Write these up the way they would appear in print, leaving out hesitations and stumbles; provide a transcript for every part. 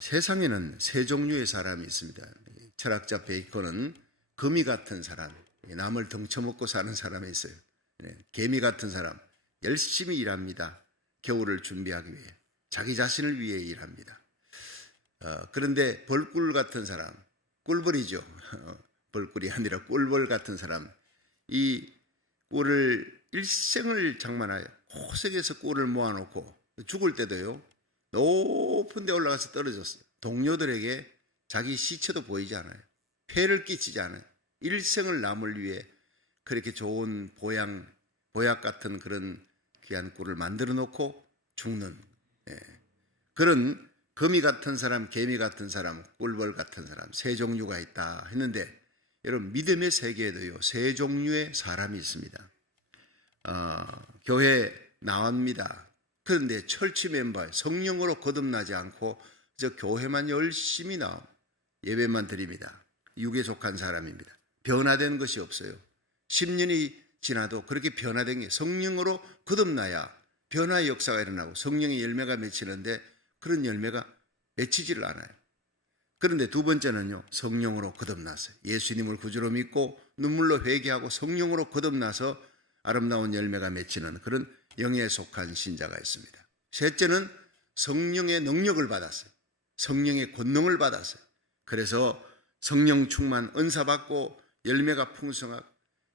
세상에는 세 종류의 사람이 있습니다. 철학자 베이컨은 거미 같은 사람, 남을 덩쳐먹고 사는 사람이 있어요. 개미 같은 사람, 열심히 일합니다. 겨울을 준비하기 위해, 자기 자신을 위해 일합니다. 그런데 벌꿀 같은 사람, 꿀벌이죠. 벌꿀이 아니라 꿀벌 같은 사람, 이 꿀을 일생을 장만하여 호색에서 꿀을 모아놓고 죽을 때도요, 높은 데 올라가서 떨어졌어요. 동료들에게 자기 시체도 보이지 않아요. 폐를 끼치지 않아요. 일생을 남을 위해 그렇게 좋은 보약 같은 그런 귀한 꿀을 만들어 놓고 죽는, 그런 거미 같은 사람, 개미 같은 사람, 꿀벌 같은 사람, 세 종류가 있다 했는데, 여러분, 믿음의 세계에도요 세 종류의 사람이 있습니다. 교회 나옵니다. 그런데 철치 멤버에 성령으로 거듭나지 않고 저 교회만 열심히 나오고 예배만 드립니다. 육에 속한 사람입니다. 변화된 것이 없어요. 10년이 지나도 그렇게 변화된 게, 성령으로 거듭나야 변화의 역사가 일어나고 성령의 열매가 맺히는데 그런 열매가 맺히지를 않아요. 그런데 두 번째는요, 성령으로 거듭났어요. 예수님을 구주로 믿고 눈물로 회개하고 성령으로 거듭나서 아름다운 열매가 맺히는 그런 영에 속한 신자가 있습니다. 셋째는 성령의 능력을 받았어요. 성령의 권능을 받았어요. 그래서 성령 충만, 은사 받고 열매가 풍성하고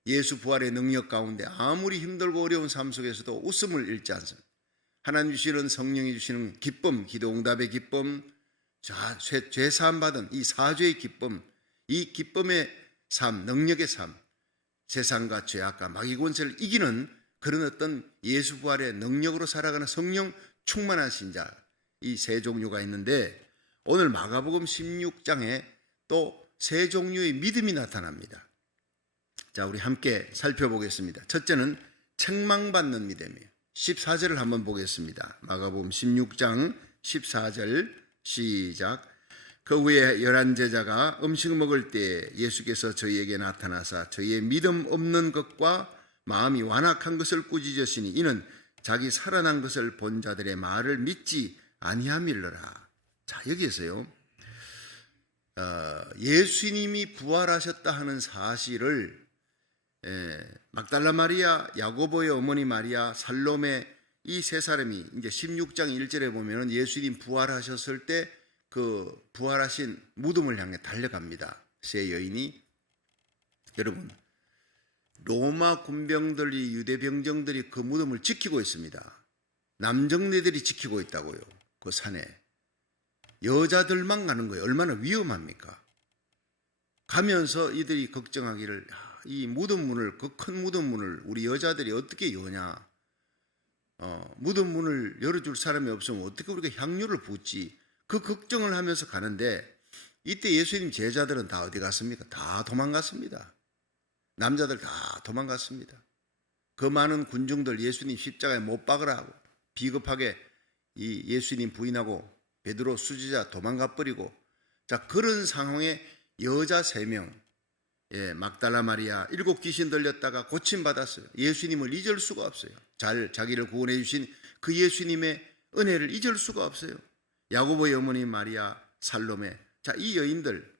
예수 부활의 능력 가운데 아무리 힘들고 어려운 삶 속에서도 웃음을 잃지 않습니다. 하나님 주시는, 성령이 주시는 기쁨, 기도 응답의 기쁨, 죄 사함 받은 이 사죄의 기쁨, 이 기쁨의 삶, 능력의 삶, 세상과 죄악과 마귀 권세를 이기는 그런 어떤 예수 부활의 능력으로 살아가는 성령 충만한 신자, 이 세 종류가 있는데, 오늘 마가복음 16장에 또 세 종류의 믿음이 나타납니다. 자, 우리 함께 살펴보겠습니다. 첫째는 책망받는 믿음이에요. 14절을 한번 보겠습니다. 마가복음 16장 14절 시작. 그 후에 11 제자가 음식 먹을 때 예수께서 저희에게 나타나사 저희의 믿음 없는 것과 마음이 완악한 것을 꾸짖으시니 이는 자기 살아난 것을 본 자들의 말을 믿지 아니함일러라. 자, 여기에서요, 예수님이 부활하셨다 하는 사실을 막달라 마리아, 야고보의 어머니 마리아, 살로메, 이 세 사람이 이제 16장 1절에 보면은 예수님 부활하셨을 때 그 부활하신 무덤을 향해 달려갑니다. 세 여인이. 여러분, 로마 군병들이, 유대 병정들이 그 무덤을 지키고 있습니다. 남정네들이 지키고 있다고요. 그 산에 여자들만 가는 거예요. 얼마나 위험합니까? 가면서 이들이 걱정하기를, 이 무덤 문을, 그 큰 무덤 문을 우리 여자들이 어떻게 여냐? 무덤 문을 열어줄 사람이 없으면 어떻게 우리가 향유를 붓지? 그 걱정을 하면서 가는데, 이때 예수님 제자들은 다 어디 갔습니까? 다 도망갔습니다. 남자들 다 도망갔습니다. 그 많은 군중들 예수님 십자가에 못 박으라 하고 비겁하게 이 예수님 부인하고 베드로, 수지자 도망가 버리고, 자, 그런 상황에 여자 3명, 막달라 마리아, 7 귀신 들렸다가 고침받았어요. 예수님을 잊을 수가 없어요. 자기를 구원해 주신 그 예수님의 은혜를 잊을 수가 없어요. 야고보의 어머니 마리아, 살로메. 자, 이 여인들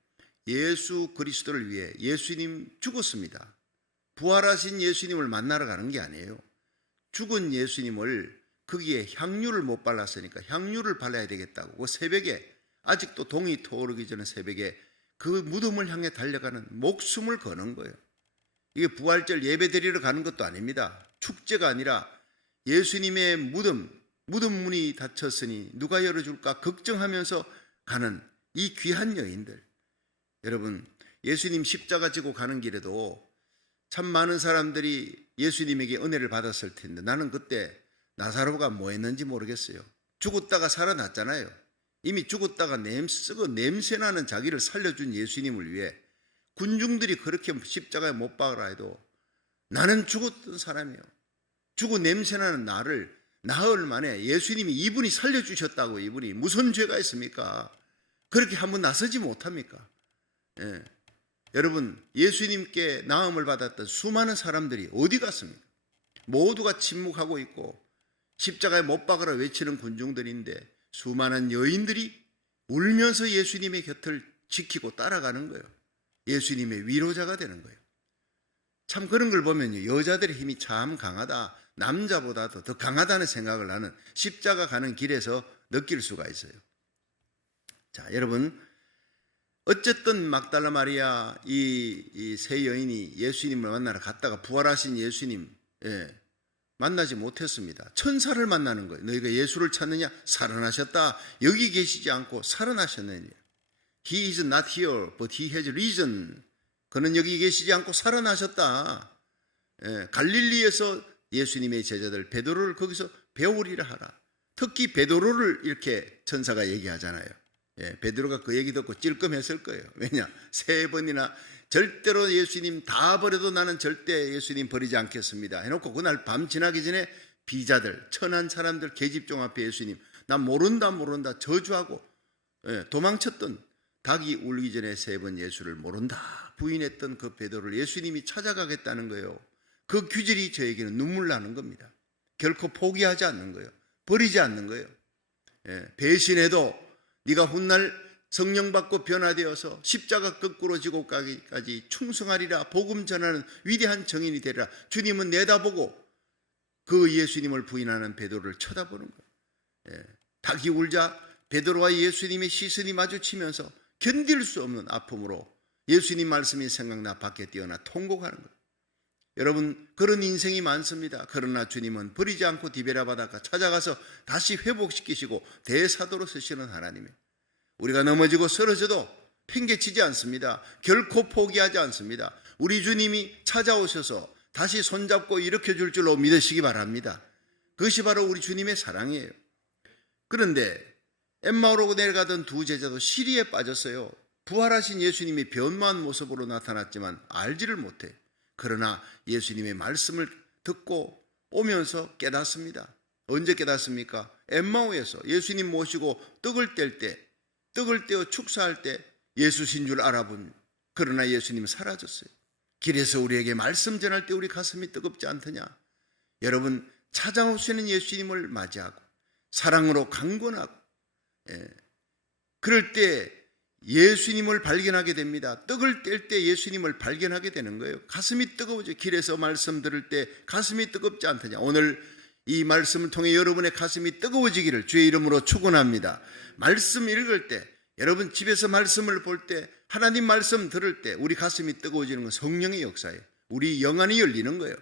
예수 그리스도를 위해, 예수님 죽었습니다. 부활하신 예수님을 만나러 가는 게 아니에요. 죽은 예수님을, 거기에 향유를 못 발랐으니까 향유를 발라야 되겠다고 그 새벽에, 아직도 동이 터오르기 전에 새벽에 그 무덤을 향해 달려가는, 목숨을 거는 거예요. 이게 부활절 예배 드리러 가는 것도 아닙니다. 축제가 아니라 예수님의 무덤 문이 닫혔으니 누가 열어줄까 걱정하면서 가는 이 귀한 여인들. 여러분, 예수님 십자가 지고 가는 길에도 참 많은 사람들이 예수님에게 은혜를 받았을 텐데, 나는 그때 나사로가 뭐 했는지 모르겠어요. 죽었다가 살아났잖아요. 이미 죽었다가 냄새나는 자기를 살려준 예수님을 위해 군중들이 그렇게 십자가에 못 박으라 해도 나는 죽었던 사람이에요. 죽고 냄새나는 나를 나흘 만에 예수님이, 이분이 살려주셨다고, 이분이 무슨 죄가 있습니까? 그렇게 한번 나서지 못합니까? 여러분, 예수님께 나음을 받았던 수많은 사람들이 어디 갔습니까? 모두가 침묵하고 있고 십자가에 못 박으라 외치는 군중들인데, 수많은 여인들이 울면서 예수님의 곁을 지키고 따라가는 거예요. 예수님의 위로자가 되는 거예요. 참 그런 걸 보면요, 여자들의 힘이 참 강하다, 남자보다도 더 강하다는 생각을 나는 십자가 가는 길에서 느낄 수가 있어요. 자, 여러분, 어쨌든 막달라 마리아 이 세 여인이 예수님을 만나러 갔다가 부활하신 예수님 만나지 못했습니다. 천사를 만나는 거예요. 너희가 예수를 찾느냐? 살아나셨다. 여기 계시지 않고 살아나셨느냐? He is not here, but he has risen. 그는 여기 계시지 않고 살아나셨다. 갈릴리에서 예수님의 제자들 베드로를 거기서 배우리라 하라. 특히 베드로를 이렇게 천사가 얘기하잖아요. 베드로가 그 얘기 듣고 찔끔했을 거예요. 왜냐? 3번이나 절대로 예수님 다 버려도 나는 절대 예수님 버리지 않겠습니다 해놓고 그날 밤 지나기 전에 비자들, 천한 사람들 계집종 앞에 예수님 나 모른다 저주하고 도망쳤던, 닭이 울기 전에 3번 예수를 모른다 부인했던 그 베드로를 예수님이 찾아가겠다는 거예요. 그 규절이 저에게는 눈물 나는 겁니다. 결코 포기하지 않는 거예요. 버리지 않는 거예요. 배신해도 네가 훗날 성령 받고 변화되어서 십자가 거꾸로 지고 가기까지 충성하리라. 복음 전하는 위대한 정인이 되리라. 주님은 내다보고 그 예수님을 부인하는 베드로를 쳐다보는 거예요. 닭이 울자 베드로와 예수님의 시선이 마주치면서 견딜 수 없는 아픔으로 예수님 말씀이 생각나 밖에 뛰어나 통곡하는 거예요. 여러분, 그런 인생이 많습니다. 그러나 주님은 버리지 않고 디베라 바닷가 찾아가서 다시 회복시키시고 대사도로 쓰시는 하나님이에요. 우리가 넘어지고 쓰러져도 팽개치지 않습니다. 결코 포기하지 않습니다. 우리 주님이 찾아오셔서 다시 손잡고 일으켜 줄 줄로 믿으시기 바랍니다. 그것이 바로 우리 주님의 사랑이에요. 그런데 엠마오로 내려가던 두 제자도 시리에 빠졌어요. 부활하신 예수님이 변모한 모습으로 나타났지만 알지를 못해. 그러나 예수님의 말씀을 듣고 오면서 깨닫습니다. 언제 깨닫습니까? 엠마오에서 예수님 모시고 떡을 떼어 축사할 때 예수신 줄 알아본, 그러나 예수님은 사라졌어요. 길에서 우리에게 말씀 전할 때 우리 가슴이 뜨겁지 않더냐? 여러분, 찾아오시는 예수님을 맞이하고 사랑으로 강권하고 그럴 때 예수님을 발견하게 됩니다. 떡을 뗄 때 예수님을 발견하게 되는 거예요. 가슴이 뜨거워져. 길에서 말씀 들을 때 가슴이 뜨겁지 않더냐? 오늘 이 말씀을 통해 여러분의 가슴이 뜨거워지기를 주의 이름으로 축원합니다. 말씀 읽을 때, 여러분 집에서 말씀을 볼 때, 하나님 말씀 들을 때 우리 가슴이 뜨거워지는 건 성령의 역사예요. 우리 영안이 열리는 거예요.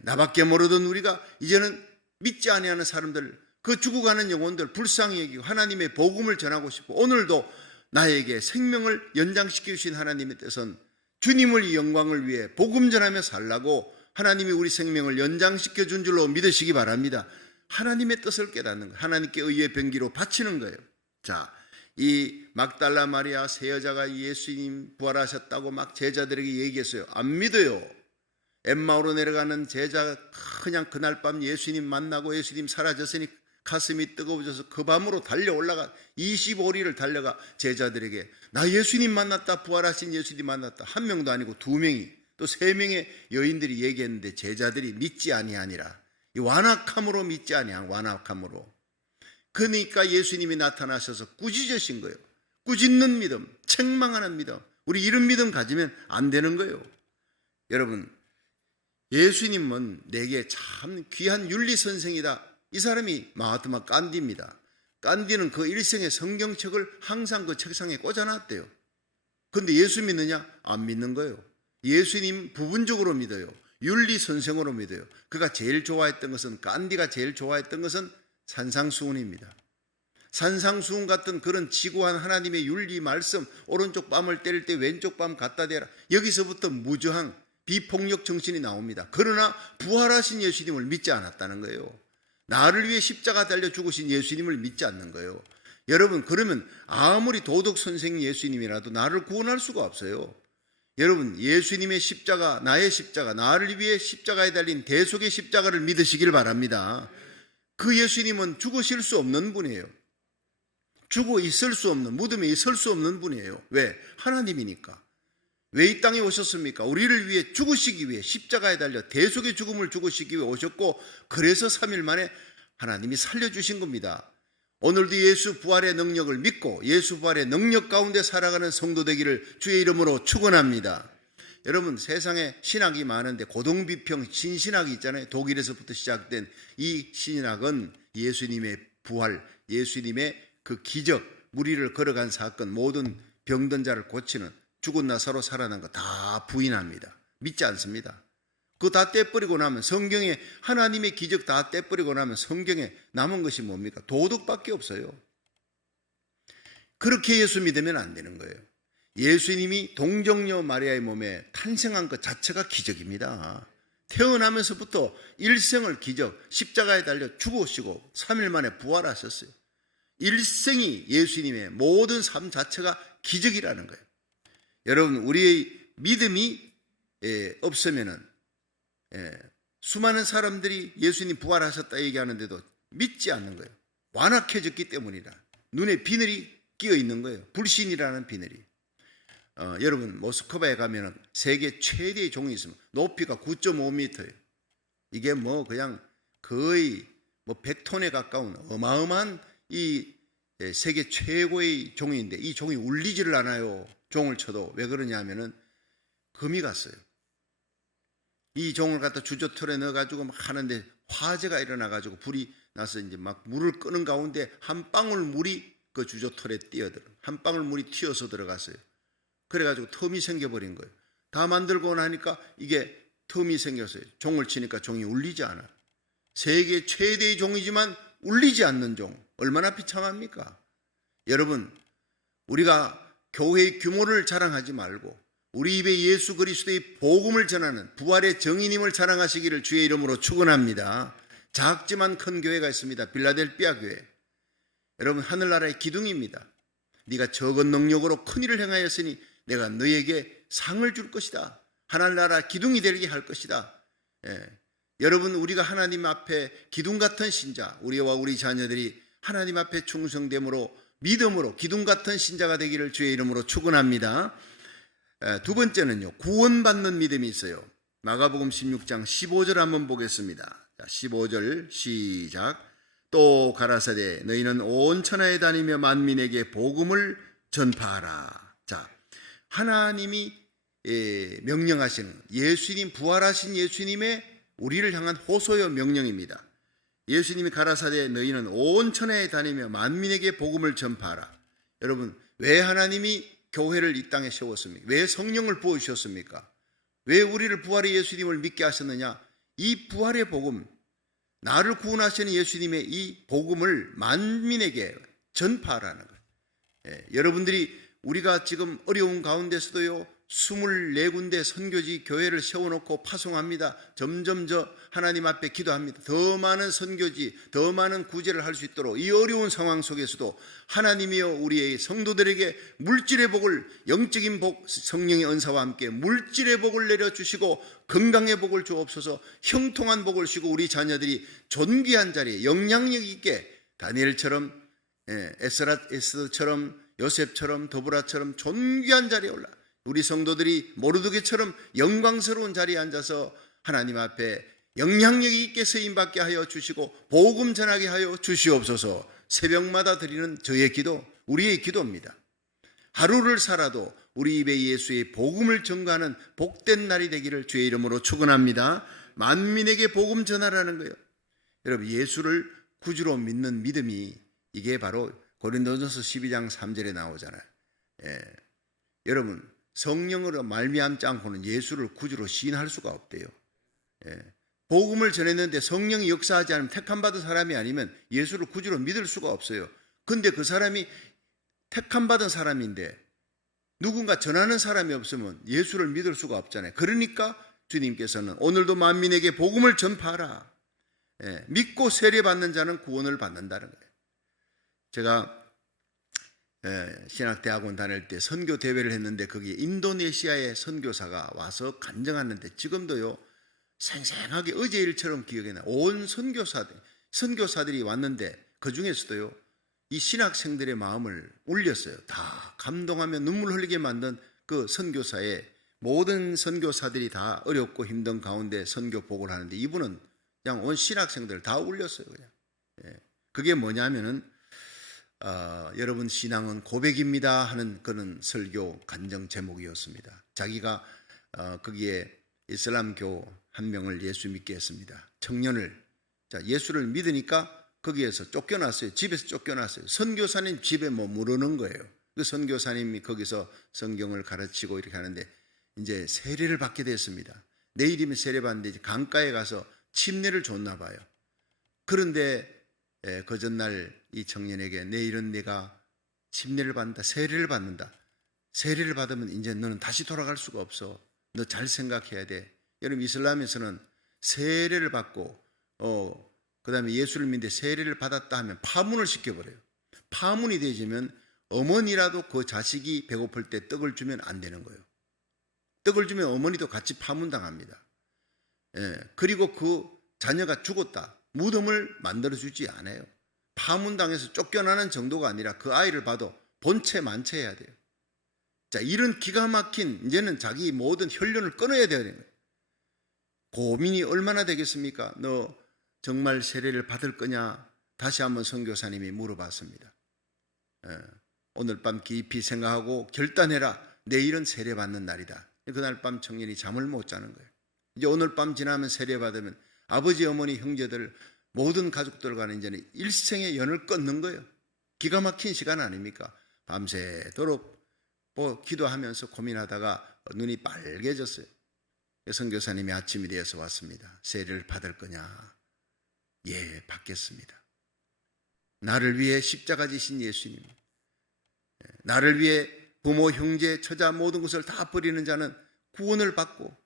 나밖에 모르던 우리가 이제는 믿지 아니하는 사람들, 그 죽어가는 영혼들 불쌍히 여기고 하나님의 복음을 전하고 싶고, 오늘도 나에게 생명을 연장시켜 주신 하나님의 뜻은 주님을 영광을 위해 복음 전하며 살라고 하나님이 우리 생명을 연장시켜 준 줄로 믿으시기 바랍니다. 하나님의 뜻을 깨닫는 거예요. 하나님께 의의 병기로 바치는 거예요. 자, 이 막달라 마리아 세 여자가 예수님 부활하셨다고 막 제자들에게 얘기했어요. 안 믿어요. 엠마오로 내려가는 제자, 그냥 그날 밤 예수님 만나고 예수님 사라졌으니 가슴이 뜨거워져서 그 밤으로 달려올라가 25리를 달려가 제자들에게 나 예수님 만났다, 부활하신 예수님 만났다. 한 명도 아니고 2명이, 또 3명의 여인들이 얘기했는데 제자들이 믿지 아니하니라. 이 완악함으로 믿지 아니한, 완악함으로. 그러니까 예수님이 나타나셔서 꾸짖으신 거예요. 꾸짖는 믿음, 책망하는 믿음. 우리 이런 믿음 가지면 안 되는 거예요. 여러분, 예수님은 내게 참 귀한 윤리 선생이다. 이 사람이 마하트마 간디입니다. 간디는 그 일생의 성경책을 항상 그 책상에 꽂아놨대요. 그런데 예수 믿느냐? 안 믿는 거예요. 예수님 부분적으로 믿어요. 윤리 선생으로 믿어요. 그가 제일 좋아했던 것은, 간디가 제일 좋아했던 것은 산상수훈입니다. 산상수훈 같은 그런 지고한 하나님의 윤리 말씀, 오른쪽 뺨을 때릴 때 왼쪽 뺨 갖다 대라. 여기서부터 무저항, 비폭력 정신이 나옵니다. 그러나 부활하신 예수님을 믿지 않았다는 거예요. 나를 위해 십자가 달려 죽으신 예수님을 믿지 않는 거예요. 여러분, 그러면 아무리 도덕 선생 예수님이라도 나를 구원할 수가 없어요. 여러분, 예수님의 십자가, 나의 십자가, 나를 위해 십자가에 달린 대속의 십자가를 믿으시길 바랍니다. 그 예수님은 죽으실 수 없는 분이에요. 죽어 있을 수 없는, 무덤에 있을 수 없는 분이에요. 왜? 하나님이니까. 왜 이 땅에 오셨습니까? 우리를 위해 죽으시기 위해, 십자가에 달려 대속의 죽음을 죽으시기 위해 오셨고, 그래서 3일 만에 하나님이 살려주신 겁니다. 오늘도 예수 부활의 능력을 믿고 예수 부활의 능력 가운데 살아가는 성도 되기를 주의 이름으로 축원합니다. 여러분, 세상에 신학이 많은데 고동비평 신신학이 있잖아요. 독일에서부터 시작된 이 신학은 예수님의 부활, 예수님의 그 기적, 무리를 걸어간 사건, 모든 병든 자를 고치는, 죽은 나사로 살아난 거 다 부인합니다. 믿지 않습니다. 그거 다 떼버리고 나면, 성경에 하나님의 기적 다 떼버리고 나면 성경에 남은 것이 뭡니까? 도덕밖에 없어요. 그렇게 예수 믿으면 안 되는 거예요. 예수님이 동정녀 마리아의 몸에 탄생한 것 자체가 기적입니다. 태어나면서부터 일생을 기적, 십자가에 달려 죽으시고 3일 만에 부활하셨어요. 일생이 예수님의 모든 삶 자체가 기적이라는 거예요. 여러분, 우리의 믿음이 없으면은 수많은 사람들이 예수님 부활하셨다 얘기하는데도 믿지 않는 거예요. 완악해졌기 때문이라. 눈에 비늘이 끼어 있는 거예요. 불신이라는 비늘이. 여러분, 모스크바에 가면은 세계 최대의 종이 있습니다. 높이가 9.5m예요. 이게 뭐 그냥 거의 뭐 100톤에 가까운 어마어마한 이 세계 최고의 종인데, 이 종이 울리지를 않아요. 종을 쳐도. 왜 그러냐면은 금이 갔어요. 이 종을 갖다 주저털에 넣어가지고 막 하는데 화재가 일어나가지고 불이 나서 이제 막 물을 끄는 가운데 한 방울 물이 그 주저털에 뛰어들어. 한 방울 물이 튀어서 들어갔어요. 그래가지고 텀이 생겨버린 거예요. 다 만들고 나니까 이게 텀이 생겼어요. 종을 치니까 종이 울리지 않아. 세계 최대의 종이지만 울리지 않는 종. 얼마나 비참합니까? 여러분, 우리가 교회의 규모를 자랑하지 말고 우리 입에 예수 그리스도의 복음을 전하는 부활의 정인임을 자랑하시기를 주의 이름으로 축원합니다. 작지만 큰 교회가 있습니다. 빌라델피아 교회. 여러분, 하늘나라의 기둥입니다. 네가 적은 능력으로 큰 일을 행하였으니 내가 너에게 상을 줄 것이다. 하늘나라 기둥이 되게 할 것이다. 여러분, 우리가 하나님 앞에 기둥 같은 신자, 우리와 우리 자녀들이 하나님 앞에 충성됨으로 믿음으로 기둥 같은 신자가 되기를 주의 이름으로 축원합니다. 두 번째는요, 구원받는 믿음이 있어요. 마가복음 16장 15절 한번 보겠습니다. 자, 15절 시작. 또 가라사대 너희는 온 천하에 다니며 만민에게 복음을 전파하라. 자, 하나님이 명령하시는, 예수님, 부활하신 예수님의 우리를 향한 호소요 명령입니다. 예수님이 가라사대 너희는 온 천하에 다니며 만민에게 복음을 전파하라. 여러분, 왜 하나님이 교회를 이 땅에 세웠습니까? 왜 성령을 부어주셨습니까? 왜 우리를 부활의 예수님을 믿게 하셨느냐? 이 부활의 복음, 나를 구원하시는 예수님의 이 복음을 만민에게 전파하라는 거예요. 여러분들이 우리가 지금 어려운 가운데서도요, 24군데 선교지 교회를 세워놓고 파송합니다. 점점 하나님 앞에 기도합니다. 더 많은 선교지, 더 많은 구제를 할 수 있도록 이 어려운 상황 속에서도 하나님이여 우리의 성도들에게 물질의 복을, 영적인 복, 성령의 은사와 함께 물질의 복을 내려주시고 건강의 복을 주옵소서. 형통한 복을 주시고 우리 자녀들이 존귀한 자리에 영향력 있게 다니엘처럼, 에스더처럼, 요셉처럼, 더브라처럼 존귀한 자리에 올라, 우리 성도들이 모르드게처럼 영광스러운 자리에 앉아서 하나님 앞에 영향력 있게 쓰임받게 하여 주시고 복음 전하게 하여 주시옵소서. 새벽마다 드리는 저의 기도, 우리의 기도입니다. 하루를 살아도 우리 입에 예수의 복음을 전가하는 복된 날이 되기를 주의 이름으로 축원합니다. 만민에게 복음 전하라는 거예요. 여러분, 예수를 구주로 믿는 믿음이, 이게 바로 고린도전서 12장 3절에 나오잖아요. 여러분, 성령으로 말미암지 않고는 예수를 구주로 시인할 수가 없대요. 복음을 전했는데 성령이 역사하지 않으면, 택함받은 사람이 아니면 예수를 구주로 믿을 수가 없어요. 근데 그 사람이 택함받은 사람인데 누군가 전하는 사람이 없으면 예수를 믿을 수가 없잖아요. 그러니까 주님께서는 오늘도 만민에게 복음을 전파하라. 믿고 세례받는 자는 구원을 받는다는 거예요. 제가 신학대학원 다닐 때 선교 대회를 했는데 거기에 인도네시아의 선교사가 와서 간증하는데 지금도요 생생하게 어제 일처럼 기억이 나요. 온 선교사들이 왔는데 그 중에서도요 이 신학생들의 마음을 울렸어요. 다 감동하며 눈물 흘리게 만든 그 선교사의, 모든 선교사들이 다 어렵고 힘든 가운데 선교복을 하는데 이분은 그냥 온 신학생들 다 울렸어요. 그냥. 그게 뭐냐면은 여러분 신앙은 고백입니다 하는 그런 설교 간증 제목이었습니다. 자기가 거기에 이슬람교 한 명을 예수 믿게 했습니다. 청년을. 자, 예수를 믿으니까 거기에서 쫓겨났어요. 집에서 쫓겨났어요. 선교사님 집에 머무르는 거예요. 그 선교사님이 거기서 성경을 가르치고 이렇게 하는데 이제 세례를 받게 됐습니다. 내일이면 세례 받는데 이제 강가에 가서 침례를 줬나 봐요. 그런데 그 전날 이 청년에게 내일은 내가 침례를 받는다, 세례를 받는다. 세례를 받으면 이제 너는 다시 돌아갈 수가 없어. 너 잘 생각해야 돼. 여러분 이슬람에서는 세례를 받고 그 다음에 예수를 믿는데 세례를 받았다 하면 파문을 시켜버려요. 파문이 되지면 어머니라도 그 자식이 배고플 때 떡을 주면 안 되는 거예요. 떡을 주면 어머니도 같이 파문당합니다. 그리고 그 자녀가 죽었다. 무덤을 만들어주지 않아요. 파문당해서 쫓겨나는 정도가 아니라 그 아이를 봐도 본체 만체해야 돼요. 자, 이런 기가 막힌 이제는 자기 모든 혈련을 끊어야 되는 거예요. 고민이 얼마나 되겠습니까? 너 정말 세례를 받을 거냐? 다시 한번 선교사님이 물어봤습니다. 오늘 밤 깊이 생각하고 결단해라. 내일은 세례 받는 날이다. 그날 밤 청년이 잠을 못 자는 거예요. 이제 오늘 밤 지나면 세례 받으면 아버지, 어머니, 형제들 모든 가족들과는 이제는 일생의 연을 끊는 거예요. 기가 막힌 시간 아닙니까? 밤새도록 기도하면서 고민하다가 눈이 빨개졌어요. 선교사님이 아침이 되어서 왔습니다. 세례를 받을 거냐? 예, 받겠습니다. 나를 위해 십자가 지신 예수님, 나를 위해 부모, 형제, 처자 모든 것을 다 버리는 자는 구원을 받고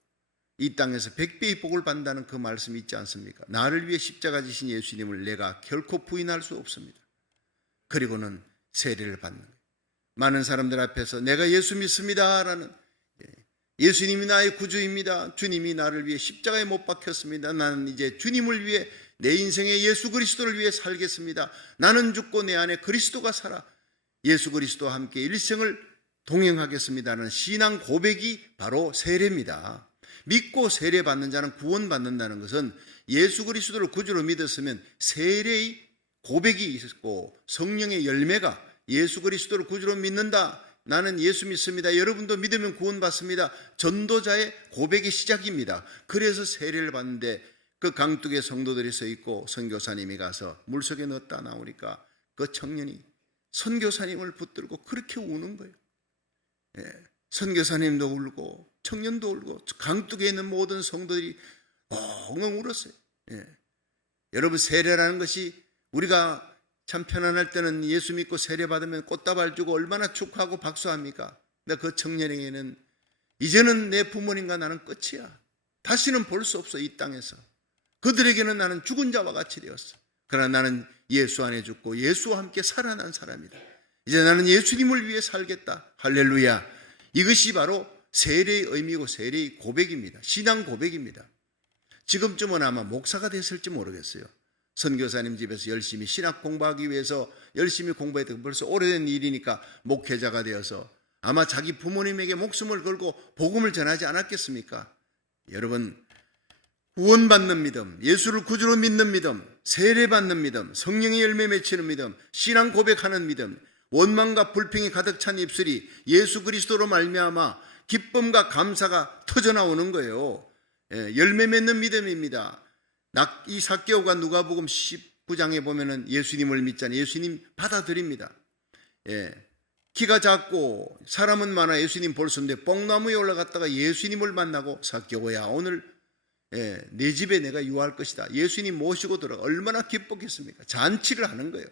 이 땅에서 100배의 복을 받는다는 그 말씀이 있지 않습니까? 나를 위해 십자가 지신 예수님을 내가 결코 부인할 수 없습니다. 그리고는 세례를 받는 거예요. 많은 사람들 앞에서 내가 예수 믿습니다 라는, 예수님이 나의 구주입니다. 주님이 나를 위해 십자가에 못 박혔습니다. 나는 이제 주님을 위해 내 인생에 예수 그리스도를 위해 살겠습니다. 나는 죽고 내 안에 그리스도가 살아 예수 그리스도와 함께 일생을 동행하겠습니다는 신앙 고백이 바로 세례입니다. 믿고 세례 받는 자는 구원받는다는 것은 예수 그리스도를 구주로 믿었으면 세례의 고백이 있었고 성령의 열매가 예수 그리스도를 구주로 믿는다. 나는 예수 믿습니다. 여러분도 믿으면 구원받습니다. 전도자의 고백의 시작입니다. 그래서 세례를 받는데 그 강둑에 성도들이 서 있고 선교사님이 가서 물속에 넣었다 나오니까 그 청년이 선교사님을 붙들고 그렇게 우는 거예요. 선교사님도 울고 청년도 울고 강둑에 있는 모든 성도들이 엉엉 울었어요. 여러분 세례라는 것이 우리가 참 편안할 때는 예수 믿고 세례 받으면 꽃다발 주고 얼마나 축하하고 박수합니까? 근데 그 청년에게는 이제는 내 부모님과 나는 끝이야. 다시는 볼 수 없어 이 땅에서. 그들에게는 나는 죽은 자와 같이 되었어. 그러나 나는 예수 안에 죽고 예수와 함께 살아난 사람이다. 이제 나는 예수님을 위해 살겠다. 할렐루야. 이것이 바로 세례의 의미고 세례의 고백입니다. 신앙 고백입니다. 지금쯤은 아마 목사가 됐을지 모르겠어요. 선교사님 집에서 열심히 신학 공부하기 위해서 열심히 공부했던 벌써 오래된 일이니까 목회자가 되어서 아마 자기 부모님에게 목숨을 걸고 복음을 전하지 않았겠습니까? 여러분, 구원받는 믿음, 예수를 구주로 믿는 믿음, 세례받는 믿음, 성령의 열매 맺히는 믿음, 신앙 고백하는 믿음, 원망과 불평이 가득 찬 입술이 예수 그리스도로 말미암아 기쁨과 감사가 터져나오는 거예요. 열매 맺는 믿음입니다. 이 삭개오가 누가복음 19장에 보면은 예수님을 믿잖아요. 예수님 받아들입니다. 키가 작고 사람은 많아 예수님 볼 수 있는데 뽕나무에 올라갔다가 예수님을 만나고 삭개오야 오늘 내 집에 내가 유할 것이다. 예수님 모시고 들어가 얼마나 기뻤겠습니까? 잔치를 하는 거예요.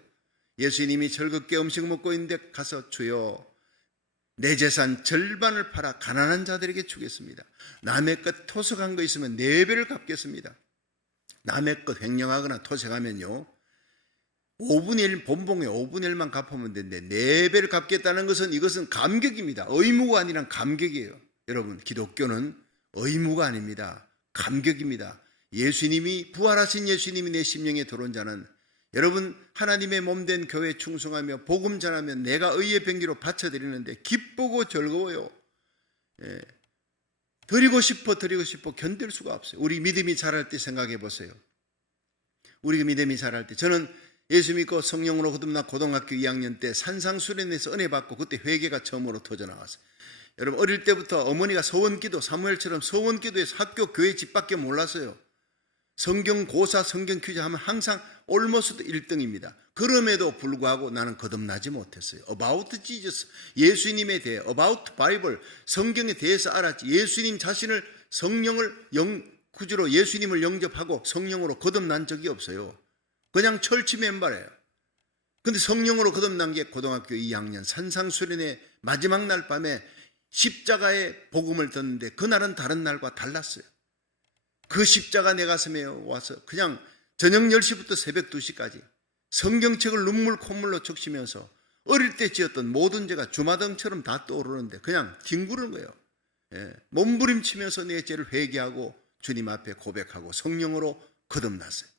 예수님이 즐겁게 음식 먹고 있는데 가서 주여 내 재산 절반을 팔아 가난한 자들에게 주겠습니다. 남의 것 토색한 거 있으면 4배를 갚겠습니다. 남의 것 횡령하거나 토색하면요 5분의 1 본봉에 5분의 1만 갚으면 되는데 4배를 갚겠다는 것은 이것은 감격입니다. 의무가 아니라 감격이에요. 여러분 기독교는 의무가 아닙니다. 감격입니다. 예수님이 부활하신 예수님이 내 심령에 들어온 자는 여러분 하나님의 몸된 교회에 충성하며 복음 전하면 내가 의의 병기로 바쳐드리는데 기쁘고 즐거워요. 드리고 싶어 견딜 수가 없어요. 우리 믿음이 자랄 때 생각해 보세요. 우리 믿음이 자랄 때 저는 예수 믿고 성령으로 거듭나 고등학교 2학년 때 산상수련에서 은혜 받고 그때 회개가 처음으로 터져나왔어요. 여러분 어릴 때부터 어머니가 서원기도 사무엘처럼 서원기도에서 학교 교회 집밖에 몰랐어요. 성경 고사 성경 퀴즈 하면 항상 올모스트 1등입니다. 그럼에도 불구하고 나는 거듭나지 못했어요. About Jesus, 예수님에 대해, About Bible, 성경에 대해서 알았지. 예수님 자신을 성령을 구주로 예수님을 영접하고 성령으로 거듭난 적이 없어요. 그냥 철치 멤버예요. 근데 성령으로 거듭난 게 고등학교 2학년 산상수련의 마지막 날 밤에 십자가의 복음을 듣는데 그날은 다른 날과 달랐어요. 그 십자가 내 가슴에 와서 그냥 저녁 10시부터 새벽 2시까지 성경책을 눈물 콧물로 적시면서 어릴 때 지었던 모든 죄가 주마등처럼 다 떠오르는데 그냥 뒹구르는 거예요. 몸부림치면서 내 죄를 회개하고 주님 앞에 고백하고 성령으로 거듭났어요.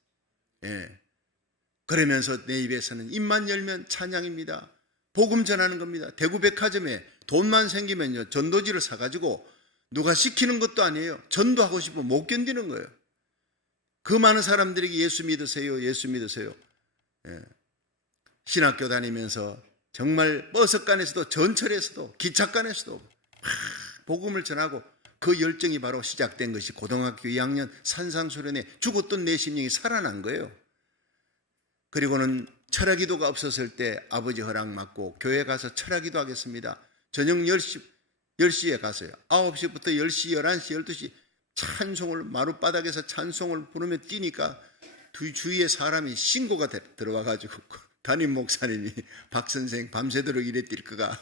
그러면서 내 입에서는 입만 열면 찬양입니다. 복음 전하는 겁니다. 대구 백화점에 돈만 생기면요 전도지를 사가지고 누가 시키는 것도 아니에요. 전도하고 싶으면 못 견디는 거예요. 그 많은 사람들에게 예수 믿으세요, 예수 믿으세요. 신학교 다니면서 정말 버스간에서도 전철에서도 기차간에서도 복음을 전하고 그 열정이 바로 시작된 것이 고등학교 2학년 산상수련에 죽었던 내 심령이 살아난 거예요. 그리고는 철야기도가 없었을 때 아버지 허락 받고 교회 가서 철야기도 하겠습니다. 저녁 10시에 갔어요. 9시부터 10시, 11시, 12시 찬송을 마룻바닥에서 찬송을 부르며 뛰니까 주위에 사람이 신고가 들어와가지고 담임 목사님이 박 선생 밤새도록 이래 뛸 거가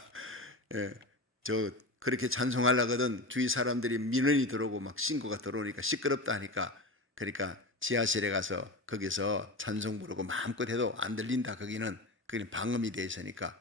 저 그렇게 찬송하려거든 주위 사람들이 민원이 들어오고 막 신고가 들어오니까 시끄럽다 하니까 그러니까 지하실에 가서 거기서 찬송 부르고 마음껏 해도 안 들린다. 거기는 방음이 돼 있으니까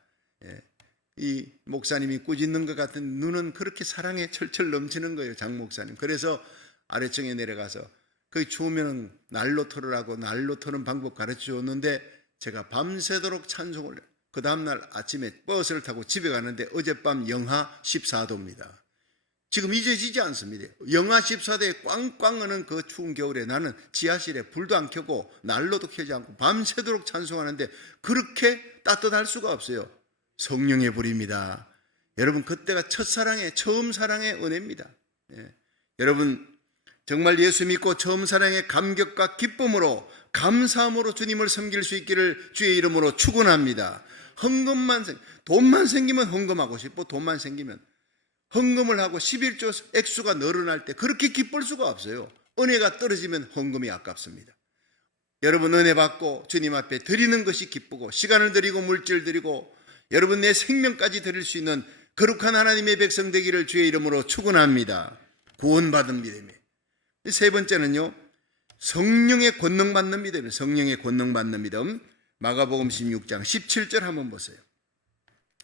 이 목사님이 꾸짖는 것 같은 눈은 그렇게 사랑에 철철 넘치는 거예요. 장 목사님. 그래서 아래층에 내려가서 거기 추우면 난로 털으라고 난로 터는 방법 가르쳐 줬는데 제가 밤새도록 찬송을 그 다음날 아침에 버스를 타고 집에 가는데 어젯밤 영하 14도입니다. 지금 잊어지지 않습니다. 영하 14도에 꽝꽝 하는 그 추운 겨울에 나는 지하실에 불도 안 켜고 난로도 켜지 않고 밤새도록 찬송하는데 그렇게 따뜻할 수가 없어요. 성령의 불입니다. 여러분 그때가 첫사랑의 처음 사랑의 은혜입니다. 여러분 정말 예수 믿고 처음 사랑의 감격과 기쁨으로 감사함으로 주님을 섬길 수 있기를 주의 이름으로 축원합니다. 돈만 생기면 헌금하고 싶고 돈만 생기면 헌금을 하고 11조 액수가 늘어날 때 그렇게 기쁠 수가 없어요. 은혜가 떨어지면 헌금이 아깝습니다. 여러분 은혜 받고 주님 앞에 드리는 것이 기쁘고 시간을 드리고 물질 드리고 여러분 내 생명까지 드릴 수 있는 거룩한 하나님의 백성 되기를 주의 이름으로 축원합니다. 구원받은 믿음이. 세 번째는요. 성령의 권능 받는 믿음. 성령의 권능 받는 믿음. 마가복음 16장 17절 한번 보세요.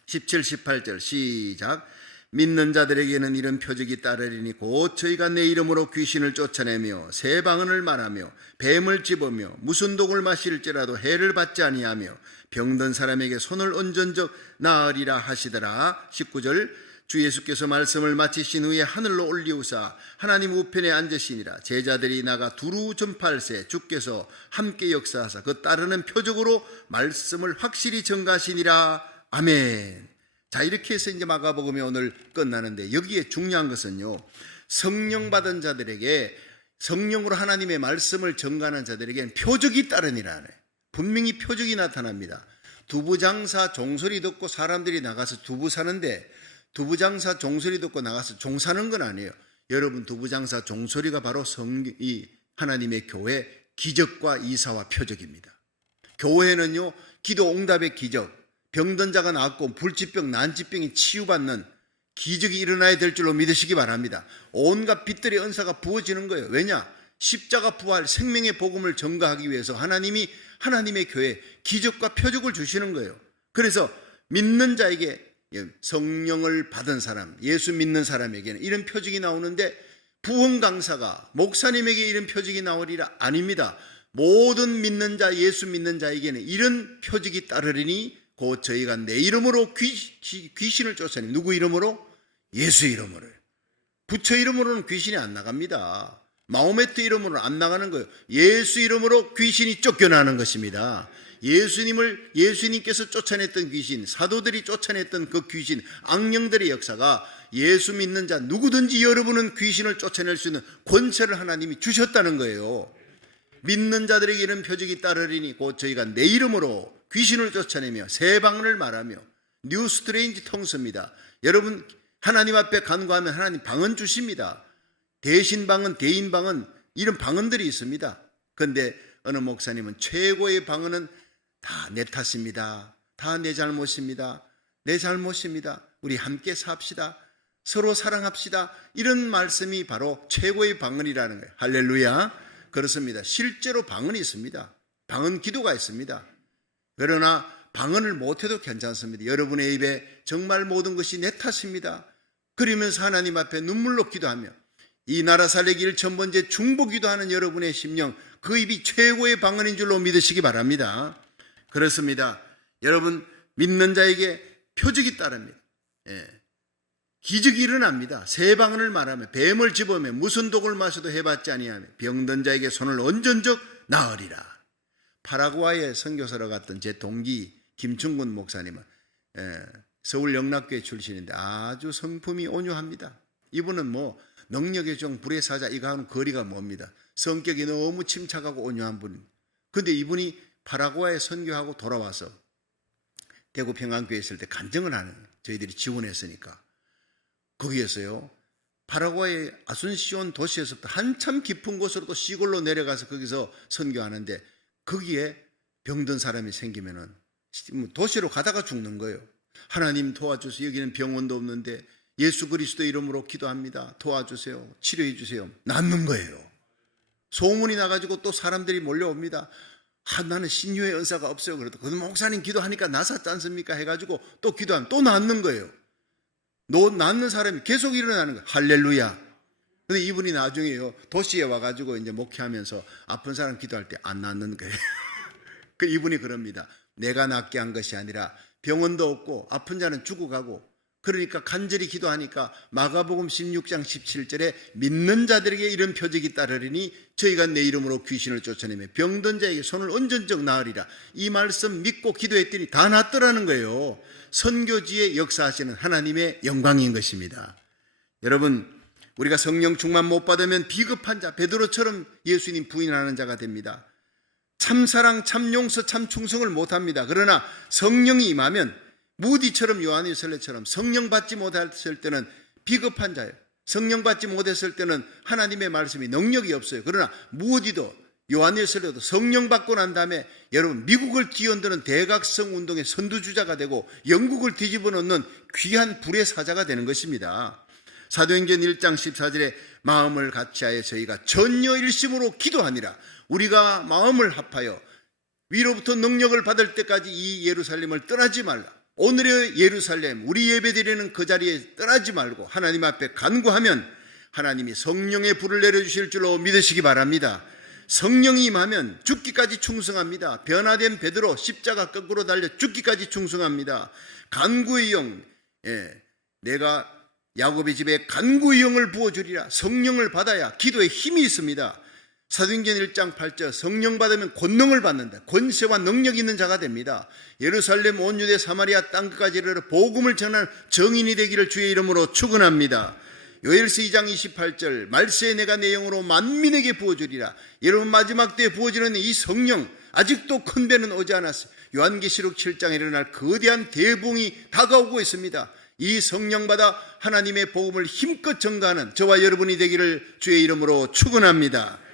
17, 18절 시작. 믿는 자들에게는 이런 표적이 따르리니 곧 저희가 내 이름으로 귀신을 쫓아내며 새 방언을 말하며 뱀을 집으며 무슨 독을 마실지라도 해를 받지 아니하며 병든 사람에게 손을 얹은 적 나으리라 하시더라. 19절 주 예수께서 말씀을 마치신 후에 하늘로 올리우사 하나님 우편에 앉으시니라. 제자들이 나가 두루 전파할세 주께서 함께 역사하사 그 따르는 표적으로 말씀을 확실히 전가하시니라. 아멘. 자, 이렇게 해서 이제 마가복음이 오늘 끝나는데 여기에 중요한 것은요, 성령 받은 자들에게 성령으로 하나님의 말씀을 전가하는 자들에게는 표적이 따르니라. 분명히 표적이 나타납니다. 두부장사 종소리 듣고 사람들이 나가서 두부 사는데 두부장사 종소리 듣고 나가서 종 사는 건 아니에요. 여러분 두부장사 종소리가 바로 이 하나님의 교회 기적과 이사와 표적입니다. 교회는요 기도 응답의 기적, 병든 자가 낫고 불치병, 난치병이 치유받는 기적이 일어나야 될 줄로 믿으시기 바랍니다. 온갖 빛들의 은사가 부어지는 거예요. 왜냐? 십자가 부활 생명의 복음을 전가하기 위해서 하나님이 하나님의 교회에 기적과 표적을 주시는 거예요. 그래서 믿는 자에게 성령을 받은 사람, 예수 믿는 사람에게는 이런 표적이 나오는데 부흥 강사가 목사님에게 이런 표적이 나오리라? 아닙니다. 모든 믿는 자, 예수 믿는 자에게는 이런 표적이 따르리니 곧 저희가 내 이름으로 귀신을 쫓아내니 누구 이름으로? 예수 이름으로. 부처 이름으로는 귀신이 안 나갑니다. 마호메트 이름으로는 안 나가는 거예요. 예수 이름으로 귀신이 쫓겨나는 것입니다. 예수님께서 쫓아냈던 귀신, 사도들이 쫓아냈던 그 귀신, 악령들의 역사가 예수 믿는 자 누구든지 여러분은 귀신을 쫓아낼 수 있는 권세를 하나님이 주셨다는 거예요. 믿는 자들에게 이런 표적이 따르리니 곧 저희가 내 이름으로 귀신을 쫓아내며 새 방언을 말하며 뉴 스트레인지 텅스입니다. 여러분 하나님 앞에 간구하면 하나님 방언 주십니다. 대신 방언, 대인 방언 이런 방언들이 있습니다. 그런데 어느 목사님은 최고의 방언은 다 내 탓입니다. 다 내 잘못입니다. 내 잘못입니다. 우리 함께 삽시다. 서로 사랑합시다. 이런 말씀이 바로 최고의 방언이라는 거예요. 할렐루야. 그렇습니다. 실제로 방언이 있습니다. 방언 기도가 있습니다. 그러나 방언을 못해도 괜찮습니다. 여러분의 입에 정말 모든 것이 내 탓입니다. 그러면서 하나님 앞에 눈물로 기도하며 이 나라 살리기 1000번째 중보 기도하는 여러분의 심령, 그 입이 최고의 방언인 줄로 믿으시기 바랍니다. 그렇습니다. 여러분 믿는 자에게 표적이 따릅니다. 기적이 일어납니다. 새 방언을 말하며 뱀을 집어며 무슨 독을 마셔도 해봤지 아니하며 병든 자에게 손을 얹은 적 나으리라. 파라과이에 선교사로 갔던 제 동기 김충근 목사님은 서울 영락교회 출신인데 아주 성품이 온유합니다. 이분은 뭐 능력의 종 불의 사자 이거하고는 거리가 멉니다. 성격이 너무 침착하고 온유한 분입니다. 그런데 이분이 파라과이에 선교하고 돌아와서 대구 평안교회에 있을 때 간증을 하는, 저희들이 지원했으니까 거기에서요 파라과이 아순시온 도시에서부터 한참 깊은 곳으로 또 시골로 내려가서 거기서 선교하는데 거기에 병든 사람이 생기면은 도시로 가다가 죽는 거예요. 하나님 도와주세요. 여기는 병원도 없는데 예수 그리스도 이름으로 기도합니다. 도와주세요. 치료해 주세요. 낫는 거예요. 소문이 나가지고 또 사람들이 몰려옵니다. 나는 신유의 은사가 없어요. 그래도 그 목사님 기도하니까 나섰지 않습니까? 해가지고 또 기도하면 또 낫는 거예요. 낫는 사람이 계속 일어나는 거예요. 할렐루야. 근데 이분이 나중에요 도시에 와가지고 이제 목회하면서 아픈 사람 기도할 때 안 낫는 거예요. 그 이분이 그럽니다. 내가 낫게 한 것이 아니라 병원도 없고 아픈 자는 죽어가고, 그러니까 간절히 기도하니까 마가복음 16장 17절에 믿는 자들에게 이런 표적이 따르리니 저희가 내 이름으로 귀신을 쫓아내며 병든 자에게 손을 얹은 적 나으리라. 이 말씀 믿고 기도했더니 다 낫더라는 거예요. 선교지에 역사하시는 하나님의 영광인 것입니다. 여러분 우리가 성령 충만 못 받으면 비겁한 자, 베드로처럼 예수님 부인하는 자가 됩니다. 참 사랑, 참 용서, 참 충성을 못합니다. 그러나 성령이 임하면 무디처럼 요한일설레처럼 성령 받지 못했을 때는 비겁한 자예요. 성령 받지 못했을 때는 하나님의 말씀이 능력이 없어요. 그러나 무디도 요한일설레도 성령 받고 난 다음에 여러분 미국을 뒤흔드는 대각성 운동의 선두주자가 되고 영국을 뒤집어 놓는 귀한 불의 사자가 되는 것입니다. 사도행전 1장 14절에 마음을 같이하여 저희가 전혀 일심으로 기도하니라. 우리가 마음을 합하여 위로부터 능력을 받을 때까지 이 예루살렘을 떠나지 말라. 오늘의 예루살렘, 우리 예배드리는 그 자리에 떠나지 말고 하나님 앞에 간구하면 하나님이 성령의 불을 내려주실 줄로 믿으시기 바랍니다. 성령이 임하면 죽기까지 충성합니다. 변화된 베드로 십자가 거꾸로 달려 죽기까지 충성합니다. 간구의 영, 내가 야곱의 집에 간구의 영을 부어주리라. 성령을 받아야 기도에 힘이 있습니다. 사도행전 1장 8절 성령 받으면 권능을 받는다. 권세와 능력이 있는 자가 됩니다. 예루살렘 온 유대 사마리아 땅끝까지 이르러 복음을 전하는 정인이 되기를 주의 이름으로 축원합니다. 요엘서 2장 28절 말세에 내가 내 영으로 만민에게 부어주리라. 여러분 마지막 때에 부어지는 이 성령 아직도 큰 배는 오지 않았어요. 요한계시록 7장에 일어날 거대한 대붕이 다가오고 있습니다. 이 성령 받아 하나님의 복음을 힘껏 전가하는 저와 여러분이 되기를 주의 이름으로 축원합니다.